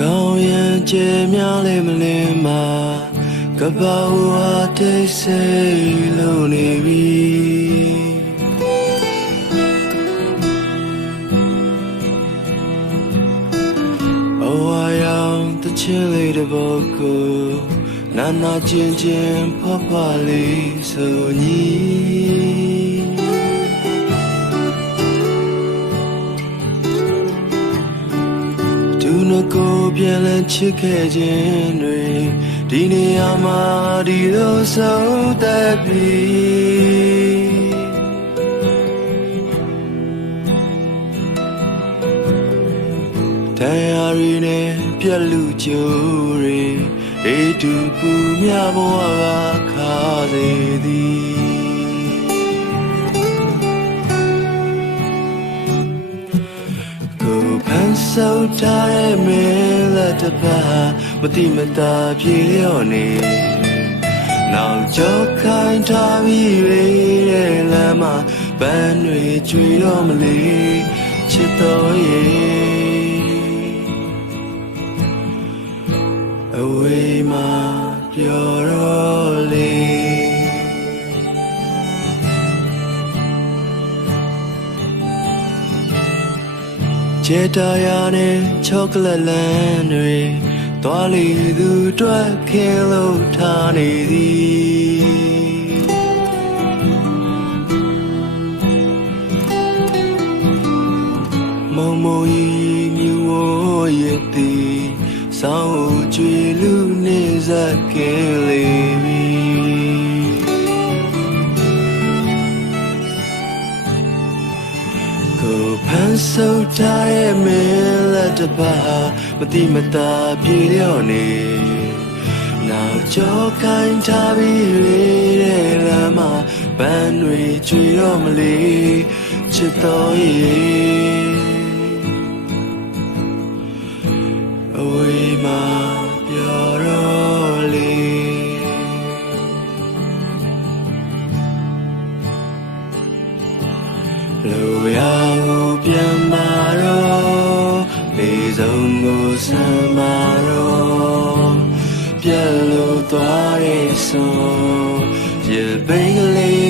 ကောင်းရင်ကျေများလေးမလင်းမှာကပ္ပဝါတိတ်ဆိတ်လို့နေပြီအဝါရောင်တချင်းလေးတစ်ပုဒ်ကိုနာနာချင်းချင်းဖွားဖွားလေးဆိုညီကိုပြန်လဲချစ်ခဲ့ခြင်းတွေဒီနေရာမှာဒီလိုဆုံးသက်ပြီတရားရီနဲ့ပြက်လူကြိုးတွေအေးတူပူမြဘဝကခါစေသည်စောထားတဲ့မင်းလက်တပါမတိမတာပြေလျော့နေနောက်ကျော်ခိုင်းထားပြီးရဲ့လမ်းမှာပန်းတွေကျွေတော့မလေချစ်တော်ရဲ့အဝေးမှာပျော်တော့လေကျေတာယာနဲ့ချောကလက်လန်းတွေသွားလေသူတွက်ခင်လို့ထားနေသည်မုံမုံကြီးမြူဝရဲ့သည်စောင်းကြွေလူနေစကင်းလေးပြီဖန်ဆုပ်ထားတဲ့မင်းလက်တပါမတိမတာပြေလျော့နေနောက်ကျော်ခိုင်းထားပြီးတဲ့လမ်းမှာပန်းတွေကျွေတော့မလေချစ်တော်ရဲ့အဝေးမှာပျော်တော့လေလူရောက်ပြန်မာတော့ပေဆုံးကိုဆမ်းမာတော့ပြက်လို့သွားတဲ့ဆုံးရပိန်ကလေး